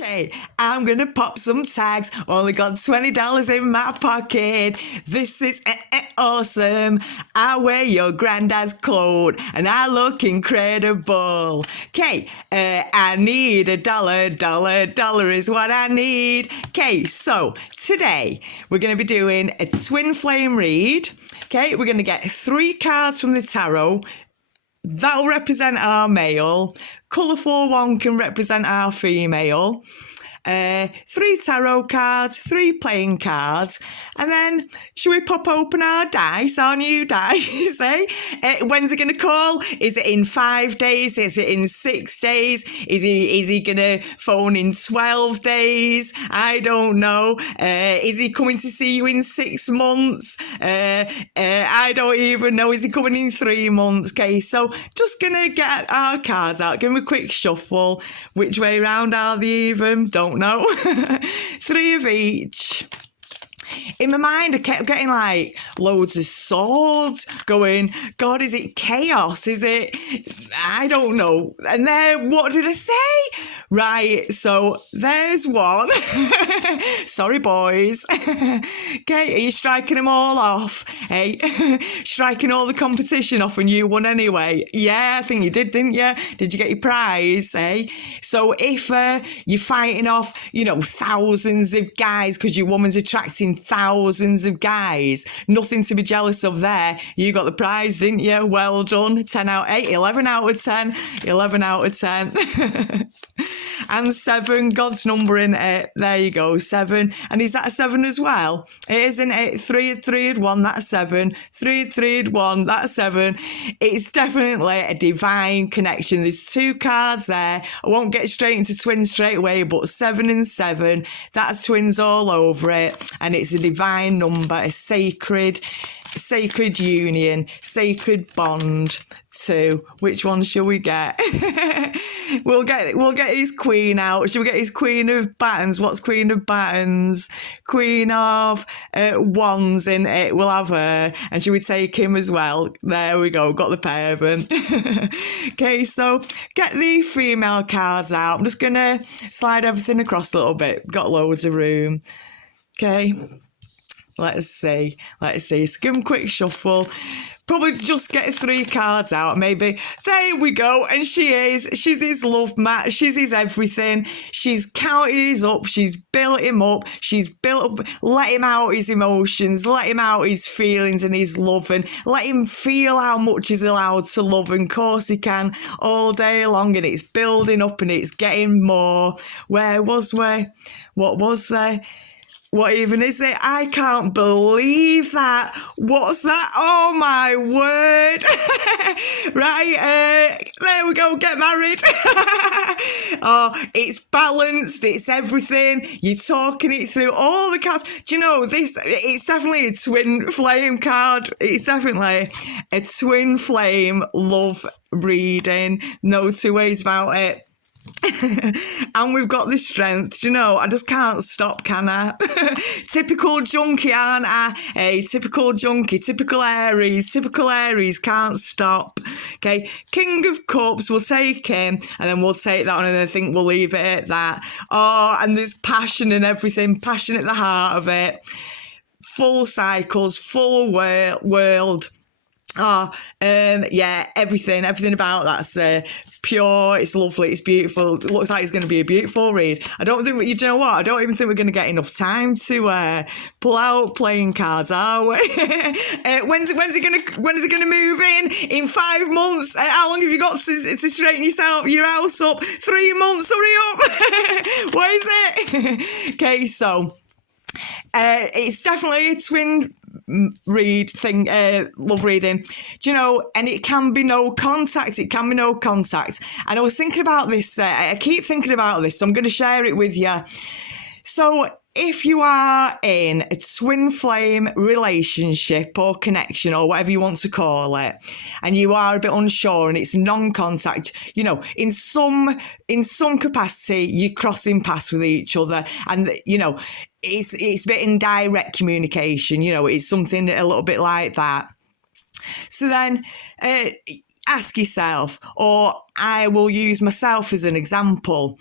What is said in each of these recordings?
Okay, I'm gonna pop some tags. Only got $20 in my pocket. This is awesome. I wear your granddad's clothes and I look incredible. Okay, I need a dollar. Dollar is what I need. Okay, so today we're gonna be doing a twin flame read. Okay, we're gonna get 3 cards from the tarot. That'll represent our male. Colourful one can represent our female. 3 tarot cards, 3 playing cards, and then should we pop open our dice, our new dice, eh? When's it going to call? Is it in 5 days? Is it in 6 days? Is he going to phone in 12 days? I don't know. Is he coming to see you in 6 months? I don't even know. Is he coming in 3 months? Okay, so just going to get our cards out, give them a quick shuffle. Which way round are they even? Don't know. 3 of each. In my mind, I kept getting like loads of swords going, God, is it chaos? Is it, I don't know. And then what did I say? Right, so there's one. Sorry, boys. Okay, are you striking them all off? Hey, striking all the competition off and you won anyway? Yeah, I think you did, didn't you? Did you get your prize? Hey, so if you're fighting off, thousands of guys because your woman's attracting thousands of guys, nothing to be jealous of there. You got the prize, didn't you? Well done. 10 out of 8, 11 out of 10, 11 out of 10. And 7, God's number in it. There you go, 7. And is that a 7 as well? It is, isn't it? 3 and 1, that's 7. 3 and 1, that's 7. It's definitely a divine connection. There's 2 cards there. I won't get straight into twins straight away, but 7 and 7, that's twins all over it. And it's a divine number, a sacred union, sacred bond. 2. Which one shall we get? We'll get his queen out. Shall we get his queen of battens? What's queen of battens? Queen of wands in it. We'll have her. And shall we take him as well? There we go. Got the pair of them. Okay, so get the female cards out. I'm just going to slide everything across a little bit. Got loads of room. Okay. Let's see. So give them a quick shuffle. Probably just get 3 cards out, maybe. There we go. And she's his love mat. She's his everything. She's counted his up. She's built him up. She's built up, let him out his emotions, let him out his feelings and his love, and let him feel how much he's allowed to love. And of course he can all day long, and it's building up and it's getting more. Where was we? What was there? What even is it? I can't believe that. What's that? Oh my word. Right, there we go, get married. Oh, it's balanced, it's everything. You're talking it through all the cards. Do you know, it's definitely a twin flame card. It's definitely a twin flame love reading. No 2 ways about it. And we've got the strength, I just can't stop, can I? Typical junkie, aren't I? Hey, typical junkie, typical Aries, can't stop. Okay, King of Cups, we'll take him, and then we'll take that on, and I think we'll leave it at that. Oh, and there's passion and everything, passion at the heart of it. Full cycles, full world. Oh, yeah, everything about that's pure, it's lovely, it's beautiful. It looks like it's going to be a beautiful read. I don't think, you know what, I don't even think we're going to get enough time to pull out playing cards, are we? When's it going to move in 5 months? How long have you got to straighten your house up? 3 months, hurry up. What is it? Okay, so it's definitely a twin love reading, and it can be no contact. And I was thinking about this, I keep thinking about this, so I'm going to share it with you. So if you are in a twin flame relationship or connection or whatever you want to call it, and you are a bit unsure and it's non-contact, in some capacity you're crossing paths with each other, and it's a bit indirect communication, it's something a little bit like that. So then ask yourself, or I will use myself as an example.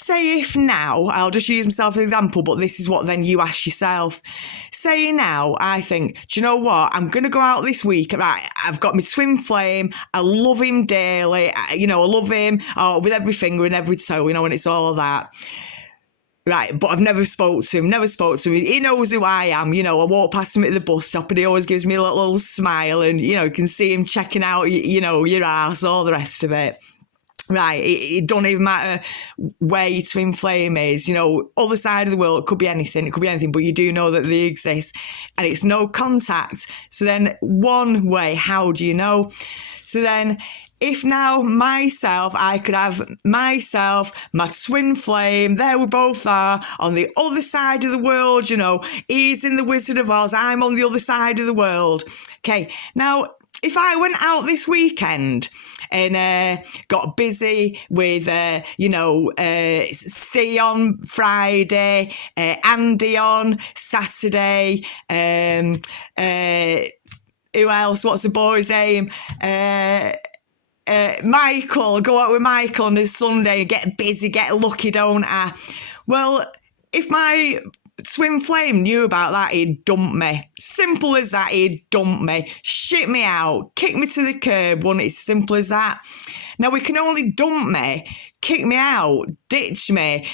say if now, I'll just use myself as an example, but this is what then you ask yourself. Say now, I think, do you know what? I'm going to go out this week. Right, I've got my twin flame. I love him dearly. I love him with every finger and every toe, and it's all that. Right, but I've never spoke to him. He knows who I am. I walk past him at the bus stop and he always gives me a little smile and, you can see him checking out, your ass, all the rest of it. Right, it don't even matter where your twin flame is, other side of the world, it could be anything, but you do know that they exist and it's no contact. So then one way, how do you know? So then if now I could have myself, my twin flame, there we both are on the other side of the world, he's in the Wizard of Oz, I'm on the other side of the world. Okay, now if I went out this weekend and got busy with, Steve on Friday, Andy on Saturday, who else? What's the boy's name? Michael, go out with Michael on a Sunday, get busy, get lucky, don't I? Well, if my twin flame knew about that, he'd dump me. Simple as that, he'd dump me. Shit me out. Kick me to the curb, wouldn't it? It's simple as that. Now, we can only dump me, kick me out, ditch me,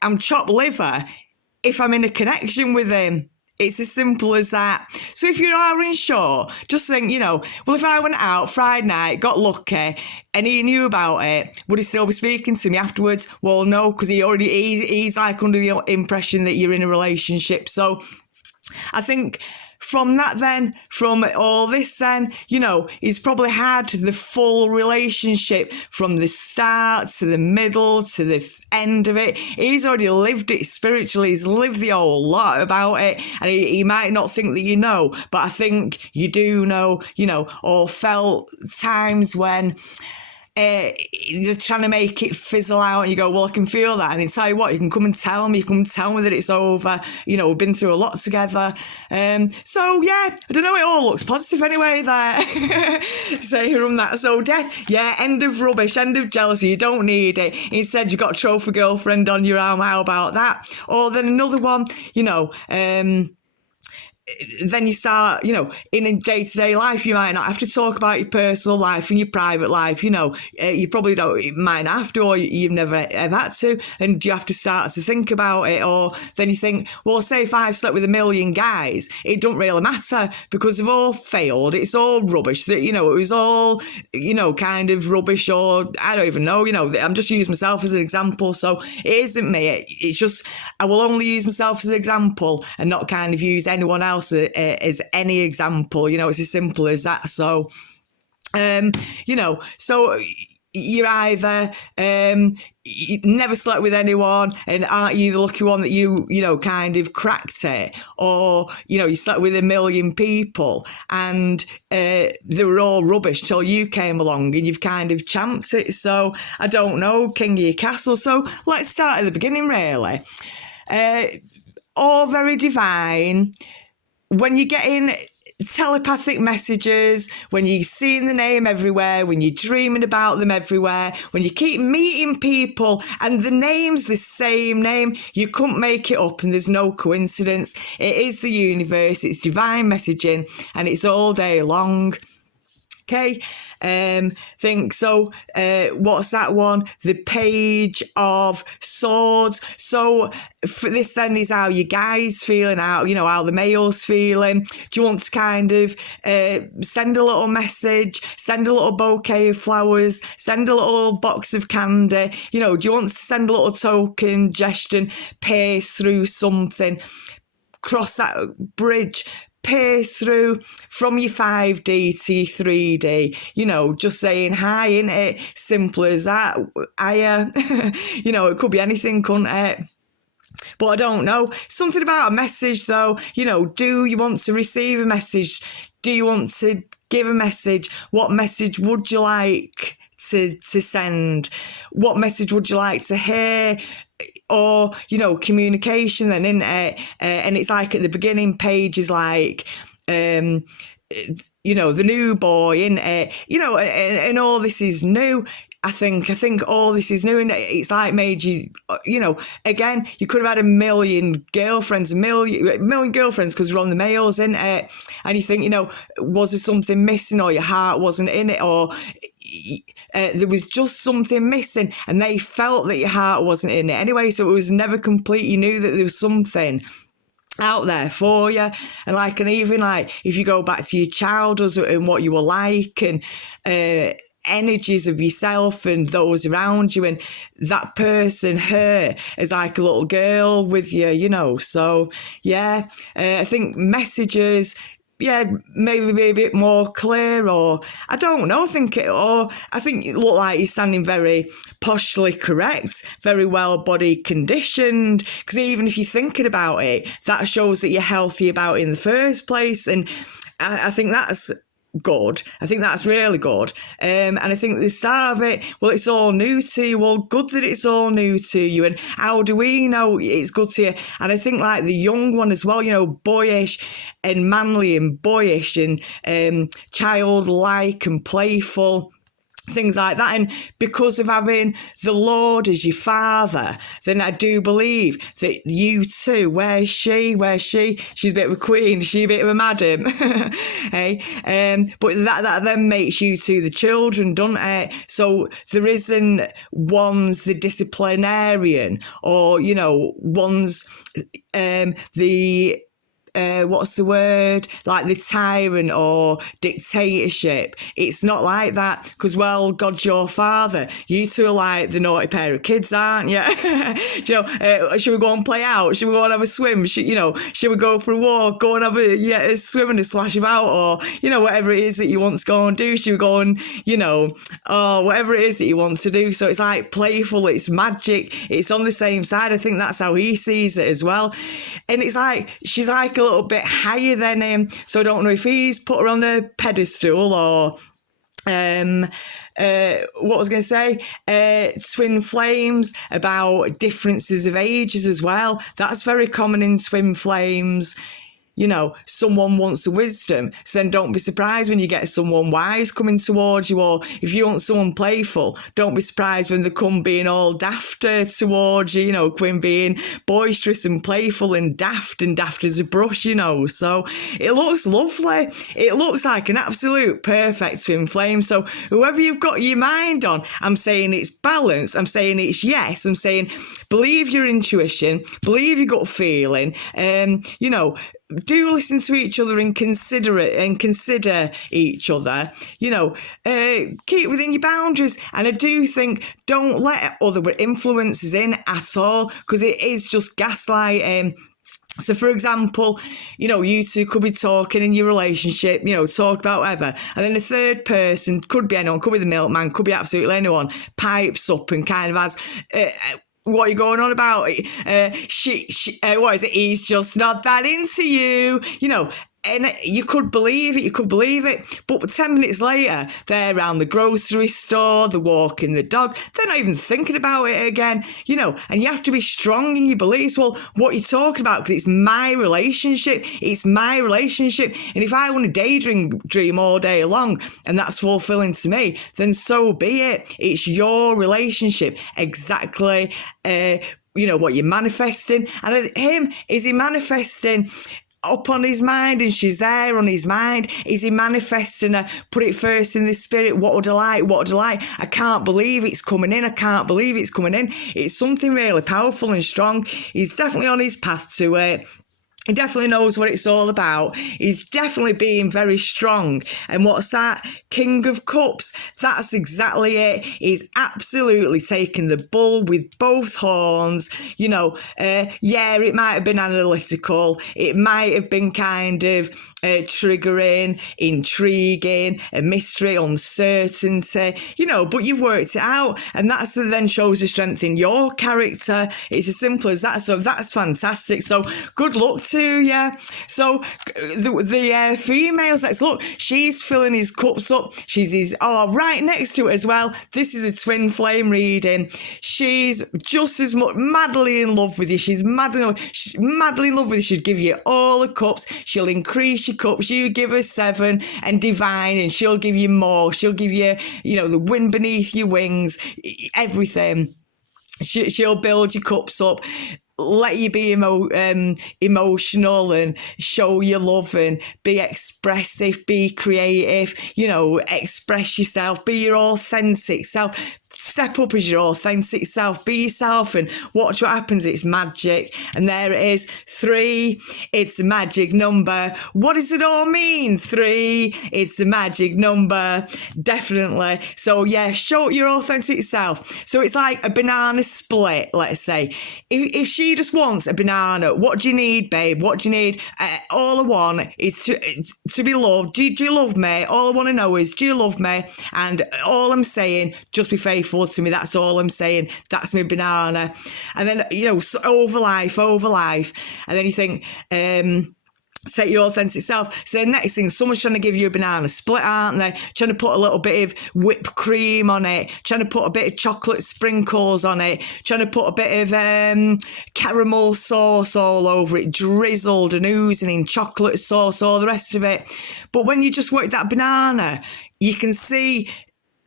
I'm chopped liver if I'm in a connection with him. It's as simple as that. So if you are unsure, just think, well, if I went out Friday night, got lucky, and he knew about it, would he still be speaking to me afterwards? Well, no, because he's like under the impression that you're in a relationship. So I think from that then, from all this then, he's probably had the full relationship from the start to the middle to the end of it. He's already lived it spiritually. He's lived the whole lot about it. And he might not think that but I think you do know, or felt times when they're trying to make it fizzle out and you go, well, I can feel that. And then tell you what, you can come and tell me that it's over. We've been through a lot together. So yeah, I don't know, it all looks positive anyway there. Say from that. So death, yeah, end of rubbish, end of jealousy, you don't need it. Instead, you've got a trophy girlfriend on your arm, how about that? Or then another one, then you start, in a day-to-day life, you might not have to talk about your personal life and your private life, you probably might not have to, or you've never ever had to, and you have to start to think about it. Or then you think, well, say if I've slept with 1 million guys, it don't really matter because they've all failed, it's all rubbish, that, it was all, kind of rubbish, or I don't even know, I'm just using myself as an example, so it isn't me, it's just, I will only use myself as an example and not kind of use anyone else as any example, it's as simple as that. So so you're either you never slept with anyone and aren't you the lucky one that you kind of cracked it, or you slept with 1 million people and they were all rubbish till you came along and you've kind of champed it. So I don't know, king of your castle. So let's start at the beginning, really. All very divine. When you're getting telepathic messages, when you're seeing the name everywhere, when you're dreaming about them everywhere, when you keep meeting people and the name's the same name, you couldn't make it up and there's no coincidence. It is the universe, it's divine messaging, and it's all day long. Okay, think so. What's that one? The Page of Swords. So for this then is how you guys feeling, how the male's feeling. Do you want to kind of send a little message, send a little bouquet of flowers, send a little box of candy? Do you want to send a little token, gesture, pace through something, cross that bridge, pace through from your 5D to your 3D, just saying hi, innit? Simple as that. It could be anything, couldn't it? But I don't know. Something about a message though, do you want to receive a message? Do you want to give a message? What message would you like to send? What message would you like to hear? Or, communication then, isn't it? And it's like at the beginning page is like, the new boy, innit? And all this is new. I think all this is new, and it's like made you, again, you could have had a million girlfriends, a million girlfriends, because we're on the males, isn't it? And you think, was there something missing, or your heart wasn't in it, or there was just something missing, and they felt that your heart wasn't in it anyway, so it was never complete. You knew that there was something out there for you. And even if you go back to your childhood and what you were like, and energies of yourself and those around you, and that person, her, is like a little girl with you, so I think messages, maybe be a bit more clear, or I don't know, I think it looked like you're standing very poshly correct, very well body conditioned, because even if you're thinking about it, that shows that you're healthy about it in the first place, and I think that's good. I think that's really good. And I think the start of it, well, it's all new to you. Well, good that it's all new to you. And how do we know it's good to you? And I think the young one as well, boyish and manly and boyish and childlike and playful, things like that. And because of having the Lord as your father, then I do believe that you too, where's she? She's a bit of a queen, she's a bit of a madam. Hey? But that then makes you two the children, doesn't it? So there isn't one's the disciplinarian, or, one's the what's the word? Like the tyrant or dictatorship. It's not like that, because, well, God's your father. You two are like the naughty pair of kids, aren't you? Should we go and play out? Should we go and have a swim? Should we go for a walk? Go and have a swim and a splash about, or, whatever it is that you want to go and do. Should we go and, whatever it is that you want to do. So it's like playful, it's magic, it's on the same side. I think that's how he sees it as well. And it's like, she's like a little bit higher than him, so I don't know if he's put her on a pedestal, or what was I going to say? Twin flames, about differences of ages as well. That's very common in twin flames. Someone wants the wisdom, so then don't be surprised when you get someone wise coming towards you, or if you want someone playful, don't be surprised when they come being all dafter towards you, Quinn being boisterous and playful and daft as a brush, so it looks lovely. It looks like an absolute perfect twin flame. So whoever you've got your mind on, I'm saying it's balanced, I'm saying it's yes, I'm saying believe your intuition, believe your gut feeling, do listen to each other and consider each other, keep within your boundaries. And I do think don't let other influences in at all, because it is just gaslighting. So, for example, you two could be talking in your relationship, talk about whatever, and then a third person, could be anyone, could be the milkman, could be absolutely anyone, pipes up and kind of has... what are you going on about? What is it? He's just not that into you, and you could believe it, but 10 minutes later, they're around the grocery store, they're walking the dog, they're not even thinking about it again, and you have to be strong in your beliefs. Well, what are you talking about? Because it's my relationship, and if I want to daydream all day long, and that's fulfilling to me, then so be it. It's your relationship, exactly, what you're manifesting. And him, is he manifesting up on his mind, and she's there on his mind? Is he manifesting her, put it first in the spirit? What would I like? I can't believe it's coming in. It's something really powerful and strong. He's definitely on his path to it. He definitely knows what it's all about. He's definitely being very strong. And what's that? King of Cups. That's exactly it. He's absolutely taken the bull with both horns. It might have been analytical. It might have been kind of triggering, intriguing, a mystery, uncertainty, but you've worked it out. And that's then shows the strength in your character. It's as simple as that. So that's fantastic. So good luck to to you. So the females, let's look. She's filling his cups up. Right next to it as well. This is a twin flame reading. She's just as much madly in love with you. She's madly in love with you. She'd give you all the cups. She'll increase your cups. You give her 7 and divine, and she'll give you more. She'll give you, the wind beneath your wings, everything. She'll build your cups up, let you be emotional and show your love and be expressive, be creative, express yourself, be your authentic self. Step up as your authentic self. Be yourself and watch what happens. It's magic. And there it is. 3. It's a magic number. What does it all mean? 3. It's a magic number. Definitely. So yeah, show your authentic self. So it's like a banana split, let's say. If she just wants a banana, what do you need, babe? What do you need? All I want is to be loved. Do you love me? All I want to know is, do you love me? And all I'm saying, just be faithful to me. That's all I'm saying. That's my banana. And then, over life. And then you think, take your authentic self. So next thing, someone's trying to give you a banana split, aren't they? Trying to put a little bit of whipped cream on it, trying to put a bit of chocolate sprinkles on it, trying to put a bit of caramel sauce all over it, drizzled and oozing in chocolate sauce, all the rest of it. But when you just work that banana, you can see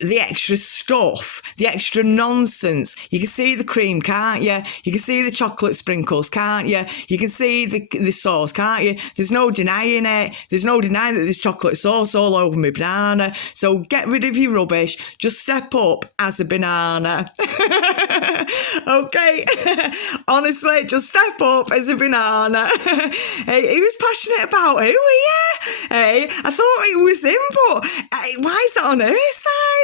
the extra stuff, the extra nonsense. You can see the cream, can't you? You can see the chocolate sprinkles, can't you? You can see the sauce, can't you? There's no denying it. There's no denying that there's chocolate sauce all over my banana. So get rid of your rubbish. Just step up as a banana. Okay? Honestly, just step up as a banana. Hey, he was passionate about who, yeah? Hey, I thought it was him, but why is that on her side?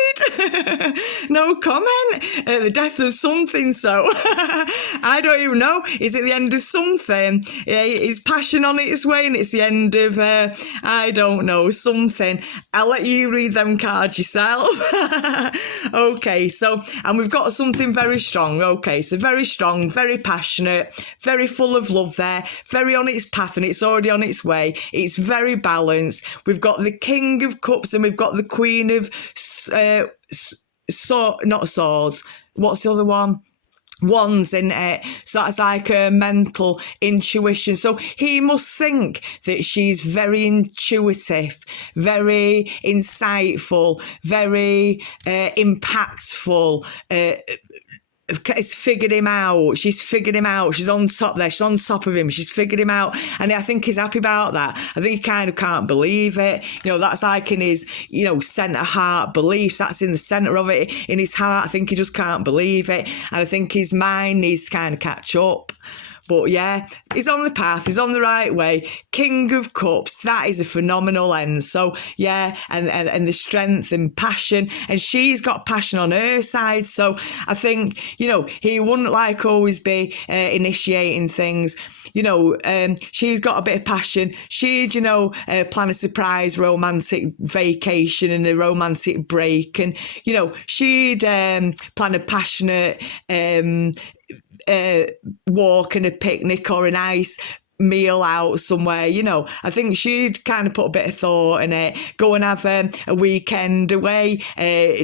No comment. The death of something, so I don't even know. Is it the end of something? Is passion on its way and it's the end of I don't know, something. I'll let you read them cards yourself. Okay, so, and we've got something very strong. Okay, so very strong, very passionate, very full of love there, very on its path, and it's already on its way. It's very balanced. We've got the King of Cups and we've got the Queen of not swords. What's the other one? Wands in it. So that's like a mental intuition. So he must think that she's very intuitive, very insightful, very impactful, has figured him out. She's figured him out. She's on top there. She's on top of him. She's figured him out. And I think he's happy about that. I think he kind of can't believe it. That's like in his, centre heart beliefs. That's in the centre of it. In his heart, I think he just can't believe it. And I think his mind needs to kind of catch up. But yeah, he's on the path. He's on the right way. King of Cups. That is a phenomenal end. So yeah, and the strength and passion. And she's got passion on her side. So I think, he wouldn't always be initiating things. She's got a bit of passion. She'd, plan a surprise romantic vacation and a romantic break. And, she'd plan a passionate walk and a picnic or a nice meal out somewhere. I think she'd kind of put a bit of thought in it, go and have a weekend away,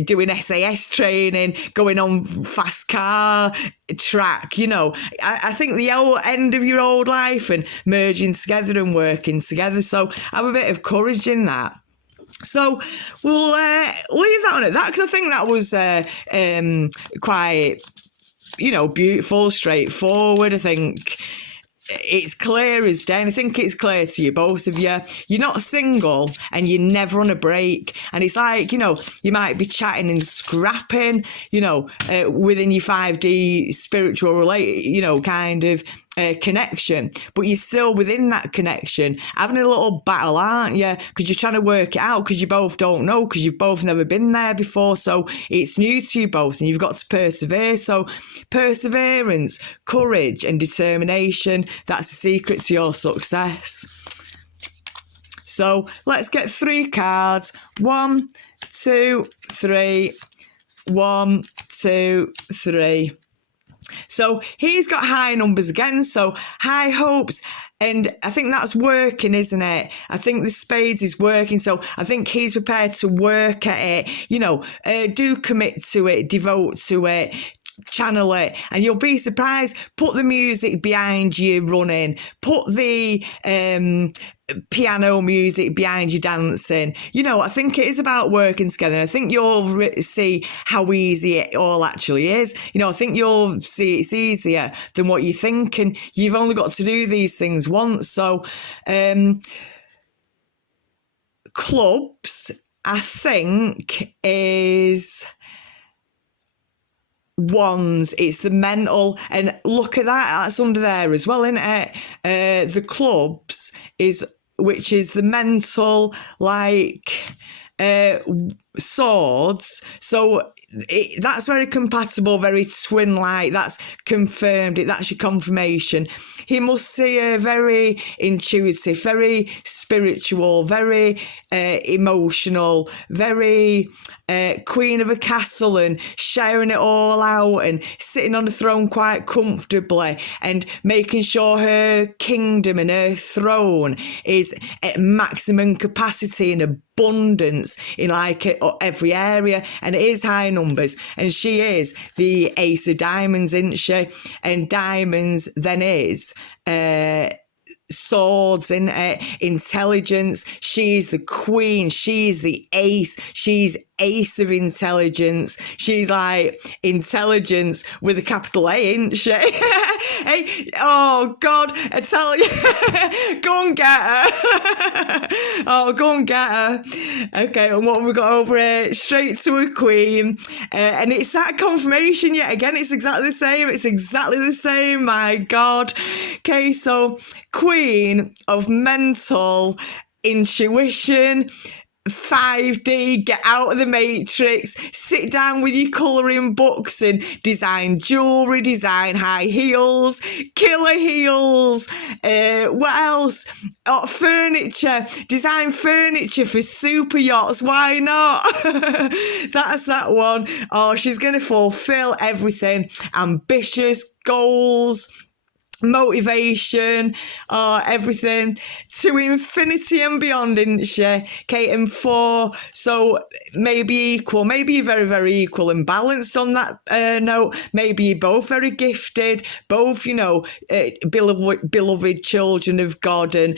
doing SAS training, going on fast car track. I think the whole end of your old life and merging together and working together. So have a bit of courage in that. So we'll leave that on it, because I think that was quite, beautiful, straightforward. I think it's clear as day, and I think it's clear to you, both of you. You're not single and you're never on a break. And it's like, you might be chatting and scrapping, within your 5D spiritual kind of connection, but you're still within that connection, having a little battle, aren't you? Because you're trying to work it out, because you both don't know, because you've both never been there before. So it's new to you both, and you've got to persevere. So perseverance, courage, and determination, that's the secret to your success. So let's get 3 cards. 1, 2, 3. 1, 2, 3. So he's got high numbers again, so high hopes. And I think that's working, isn't it? I think the spades is working. So I think he's prepared to work at it, do commit to it, devote to it, channel it, and you'll be surprised. Put the music behind you running, put the piano music behind you dancing. I think it is about working together. I think you'll see how easy it all actually is. I think you'll see it's easier than what you think, and you've only got to do these things once. So clubs, I think, is wands. It's the mental, and look at that's under there as well, isn't it? The clubs which is the mental, like swords. So that's very compatible, very twin-like. That's confirmed. That's your confirmation. He must see her very intuitive, very spiritual, very emotional, very queen of a castle, and sharing it all out and sitting on the throne quite comfortably and making sure her kingdom and her throne is at maximum capacity and abundance in like every area, and it is high numbers, and she is the ace of diamonds, isn't she? And diamonds then is swords and intelligence. She's the queen, she's the ace, she's ace of intelligence. She's like intelligence with a capital A, isn't she? Hey, oh God, I tell you, go and get her. Oh, go and get her. Okay, and what have we got over here? Straight to a queen. And it's that confirmation yet again. It's exactly the same. It's exactly the same. My God. Okay, so queen of mental intuition, 5D, get out of the matrix, sit down with your colouring books and design jewellery, design high heels, killer heels, what else? Oh, furniture, design furniture for super yachts, why not? That's that one. Oh, she's going to fulfil everything. Ambitious goals, motivation, everything to infinity and beyond, isn't she? Kate and 4, so maybe equal, maybe you're very, very equal and balanced on that note. Maybe you're both very gifted, both, beloved children of God, and,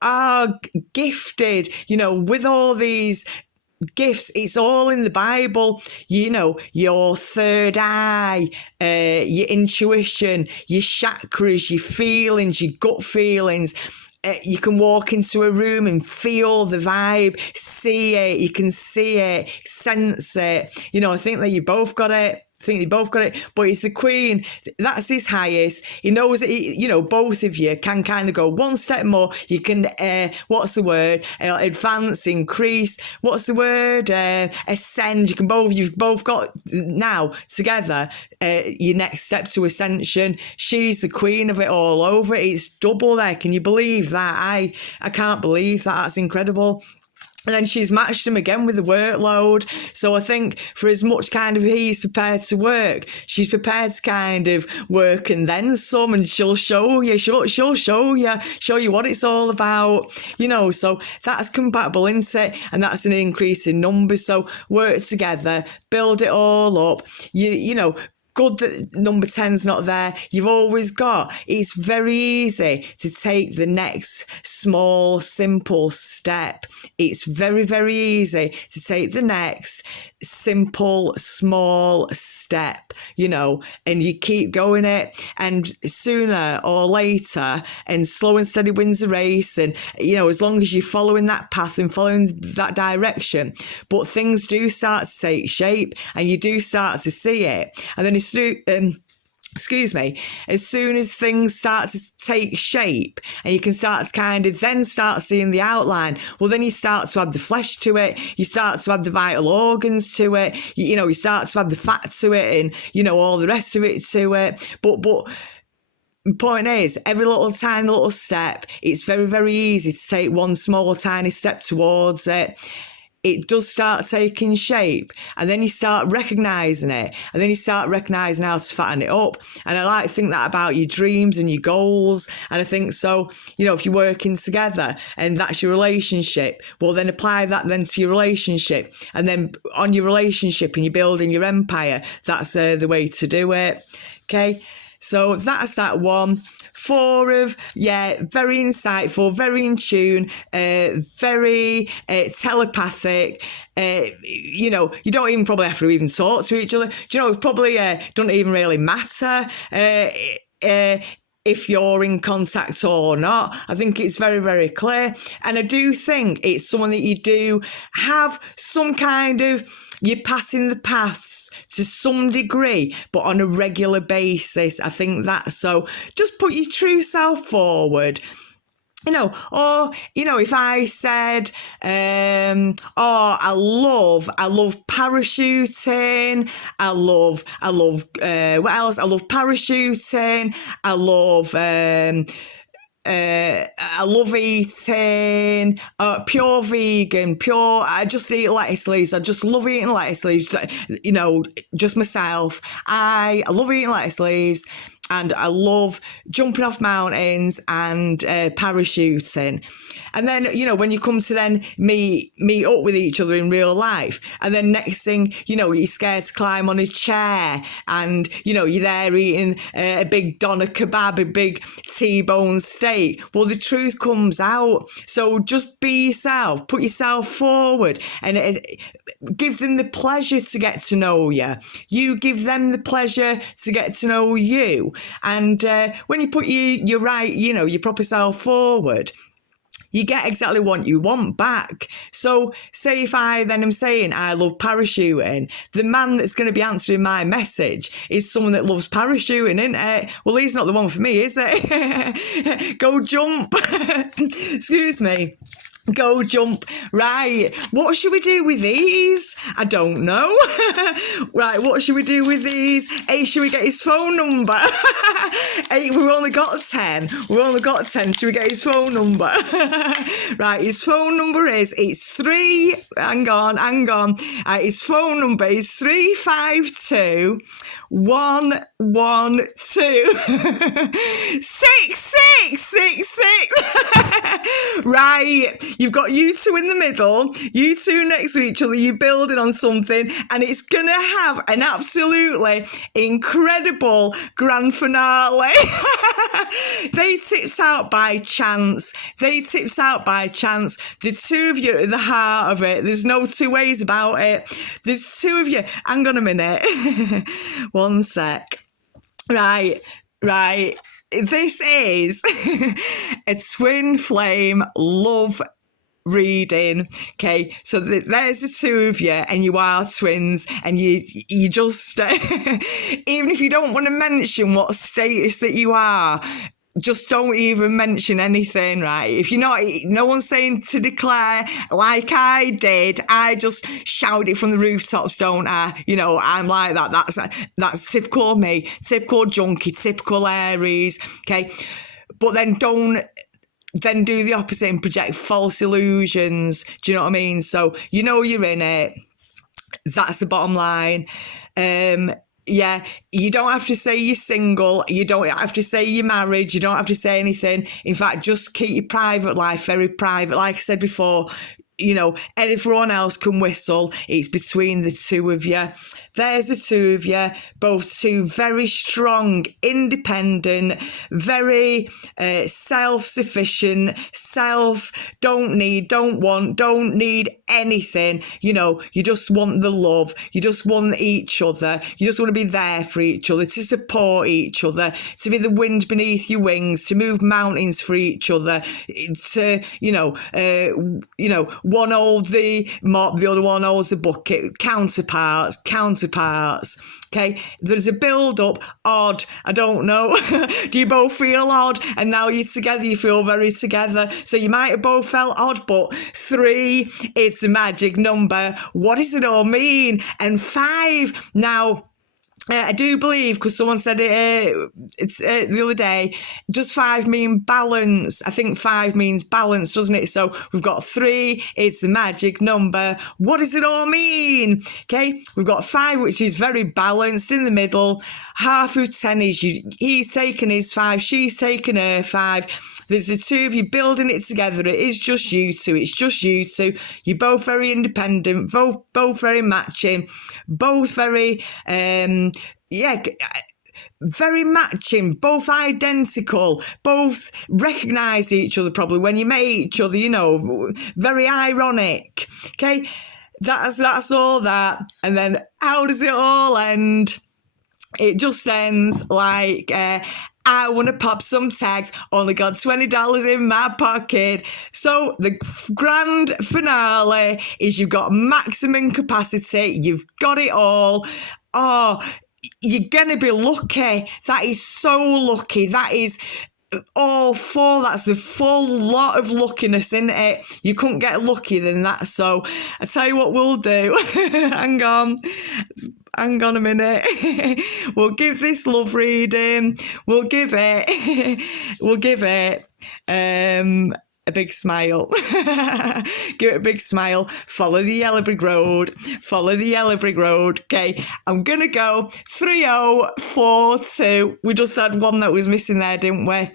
are gifted, with all these gifts. It's all in the Bible, your third eye, your intuition, your chakras, your feelings, your gut feelings. You can walk into a room and feel the vibe, see it, you can see it, sense it. I think that you both got it. But it's the queen. That's his highest. He knows that, both of you can kind of go one step more. You can, what's the word? Advance, increase. What's the word? Ascend. You've both got now together, your next step to ascension. She's the queen of it all over. It's double there. Can you believe that? I can't believe that. That's incredible. And then she's matched him again with the workload. So I think for as much kind of he's prepared to work, she's prepared to kind of work and then some, and she'll show you, she'll show you what it's all about, so that's compatible, isn't it? And that's an increase in numbers. So work together, build it all up, good that number 10's not there. You've always got, it's very easy to take the next small, simple step. It's very, very easy to take the next simple, small step, and you keep going it, and sooner or later, and slow and steady wins the race, and, as long as you're following that path and following that direction, but things do start to take shape, and you do start to see it, and then as soon as things start to take shape and you can start to kind of then start seeing the outline, well, then you start to add the flesh to it, you start to add the vital organs to it, you start to add the fat to it, and, all the rest of it to it. But the point is, every tiny little step, it's very, very easy to take one small, tiny step towards it. it does start taking shape, and then you start recognising it, and then you start recognising how to fatten it up. And I like to think that about your dreams and your goals. And I think so, if you're working together and that's your relationship, well, then apply that then to your relationship, and then on your relationship and you're building your empire. That's the way to do it. Okay, so that's that one. 4 of, very insightful, very in tune, very telepathic. You don't even probably have to even talk to each other. It probably doesn't even really matter if you're in contact or not. I think it's very, very clear. And I do think it's someone that you do have some kind of, you're passing the paths to some degree, but on a regular basis. I think that. So just put your true self forward. If I said, I love parachuting. I love, what else? I love parachuting. I love eating pure vegan, I just eat lettuce leaves. I just love eating lettuce leaves, just myself. I love eating lettuce leaves, and I love jumping off mountains and parachuting. And then, when you come to then meet up with each other in real life, and then next thing, you're scared to climb on a chair, and, you're there eating a big doner kebab, a big T-bone steak. Well, the truth comes out. So just be yourself, put yourself forward, and give them the pleasure to get to know you. You give them the pleasure to get to know you. And when you put your right, your proper self forward, you get exactly what you want back. So say if I then am saying I love parachuting, the man that's going to be answering my message is someone that loves parachuting, isn't it? Well, he's not the one for me, is it? Go jump. Excuse me. Go jump. Right. What should we do with these? I don't know. Right. What should we do with these? Hey, should we get his phone number? Hey, we've only got 10. Should we get his phone number? Right. His phone number is, hang on. His phone number is 352 112 6666. Right. You've got you two in the middle, you two next to each other, you're building on something, and it's going to have an absolutely incredible grand finale. They tipped out by chance. The two of you are at the heart of it. There's no two ways about it. There's two of you. Hang on a minute. One sec. Right. This is a twin flame love reading. Okay, so there's the two of you, and you are twins, and you just even if you don't want to mention what status that you are, just don't even mention anything, right? If you're not, no one's saying to declare like I did. I just shout it from the rooftops, don't I? I'm like that. That's typical me, typical junkie, typical Aries. Okay, but then don't do the opposite and project false illusions. Do you know what I mean? So you're in it. That's the bottom line. Yeah, you don't have to say you're single. You don't have to say you're married. You don't have to say anything. In fact, just keep your private life very private. Like I said before, everyone else can whistle. It's between the two of you. There's the two of you, both two very strong, independent, very self-sufficient, don't need anything. You just want the love. You just want each other. You just want to be there for each other, to support each other, to be the wind beneath your wings, to move mountains for each other, to, one holds the mop, the other one holds the bucket. Counterparts. Okay, there's a build-up. Odd. I don't know. Do you both feel odd? And now you're together, you feel very together. So you might have both felt odd, but 3, it's a magic number. What does it all mean? And 5, now, I do believe, because someone said it's the other day, does 5 mean balance? I think 5 means balance, doesn't it? So we've got 3, it's the magic number. What does it all mean? Okay, we've got 5, which is very balanced in the middle. Half of 10 is he's taken his 5, she's taken her 5. There's the 2 of you building it together. It is just you two. It's just you two. You're both very independent, both very matching, both very, very matching, both identical, both recognise each other probably when you meet each other, you know, very ironic. Okay, that's all that. And then how does it all end? It just ends like, I want to pop some tags, only got $20 in my pocket. So the grand finale is you've got maximum capacity, you've got it all. Oh, you're going to be lucky. That is so lucky. That is all full. That's the full lot of luckiness in it. You couldn't get luckier than that. So I tell you what we'll do. Hang on a minute. We'll give this love reading. We'll give it a big smile. Give it a big smile. Follow the yellow brick road. Okay, I'm gonna go 3042. We just had one that was missing there, didn't we?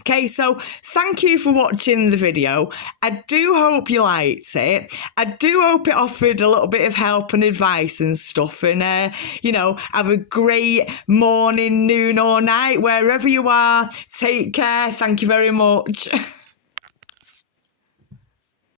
Okay, so thank you for watching the video. I do hope you liked it. I do hope it offered a little bit of help and advice and stuff. And, you know, have a great morning, noon or night, wherever you are. Take care. Thank you very much.